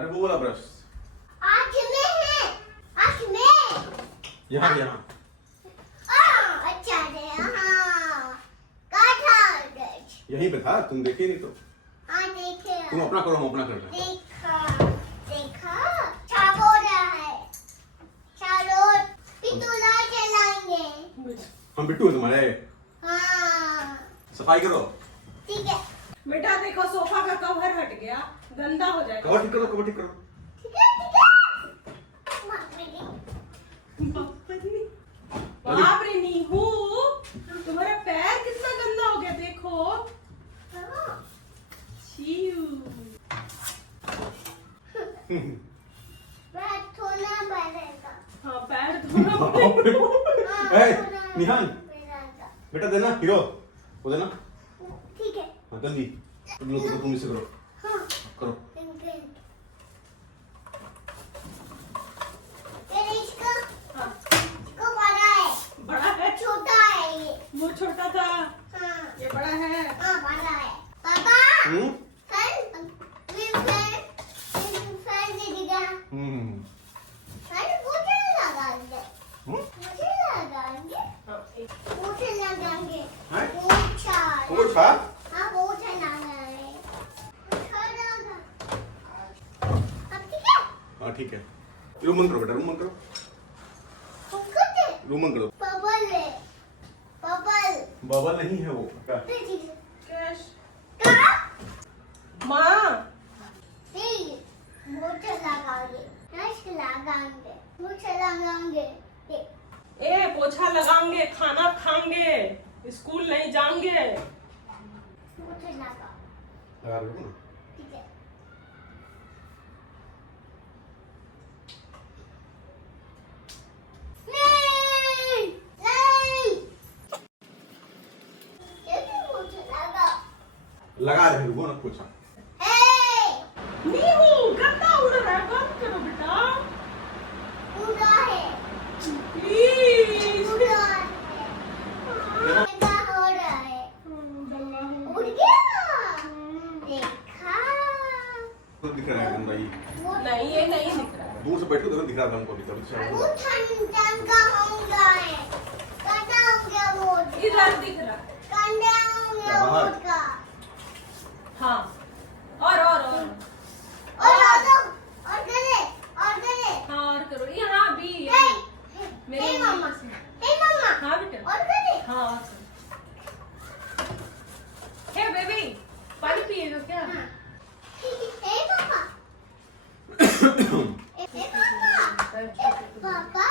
अरे वो वाला ब्रश आँख में है, आँख में। यहाँ यहाँ। अच्छा है, हाँ। कहाँ था ब्रश? यहीं पे था, तुम देखे नहीं तो। हाँ देखे। तुम अपना करो, हम अपना कर रहे हैं। देखा, देखा। क्या बोल रहा है? चलो, पिटूला चलाएंगे। हम बिट्टू हैं तुम्हारे। हाँ। सफाई करो। ठीक है। बेटा देखो सोफा का कवर हट गया, गंदा हो जाएगा। कवर ठीक करो, कवर ठीक करो। ठीक है, ठीक है। बाप रे नीहू, तुम्हारा पैर कितना गंदा हो गया देखो। छीयू। पैर धोना पड़ेगा। हाँ पैर धोना पड़ेगा। ए, निहान बेटा देना हीरो वो देना। ठीक है। हाँ जल्दी तुम लोग करो, तुम इसे करो। हाँ। करो। ये इसका हाँ, इसको बड़ा है, बड़ा है, छोटा है ये। वो छोटा था, हाँ। ये बड़ा है। हाँ बड़ा है। पापा। हम्म फैन दे दीजिए। हम्म फैन मुझे लगाएंगे। मुझे लगाएंगे। हाँ, एक- मुझे लगाएंगे। हैं? पोछा। वो छा हाँ पोछा लगाएंगे। पोछा लगा। अब ठीक है? हाँ ठीक है। रूम बंद करो बेटा, रूम बंद करो, फुकट है। रूम बंद करो। बबल है। बबल। बबल नहीं है वो क्या? दे दीजिए। कैश। कहाँ? माँ मुझे लगाएंगे, रश लगाएंगे, मुझे लगाएंगे। ए पोछा लगाएंगे, खाना खाएंगे, स्कूल नहीं जाएंगे। मुझे लगा। लगा रहे हो ना? ठीक है। नहीं, नहीं। ये भी मुझे लगा। लगा रहे हो ना पूछा। नीहू गंदा उड़ रहा है, बंद करो बेटा उड़ा है, प्लीज। उड़ा है। गंदा हो रहा है। उड़ गया। देखा? तो दिख रहा है गंदा ही। वो नहीं ये नहीं दिख रहा है। दूर से बैठो तो दिख रहा था हमको भी कभी से। वो ठंडा होगा है। गंदा हो गया वो। इधर दिख रहा है। गंदा हो गया बाहर। वो का। हाँ और और करे, और करे। हाँ और करो, यहाँ भी हे, मेरे हे मम्मा, नीचे से। हे मम्मा। हाँ बेटा, और करे। हाँ और करो। हे बेबी पानी पिएगा क्या? हाँ। हे मम्मा। हे मम्मा। पापा।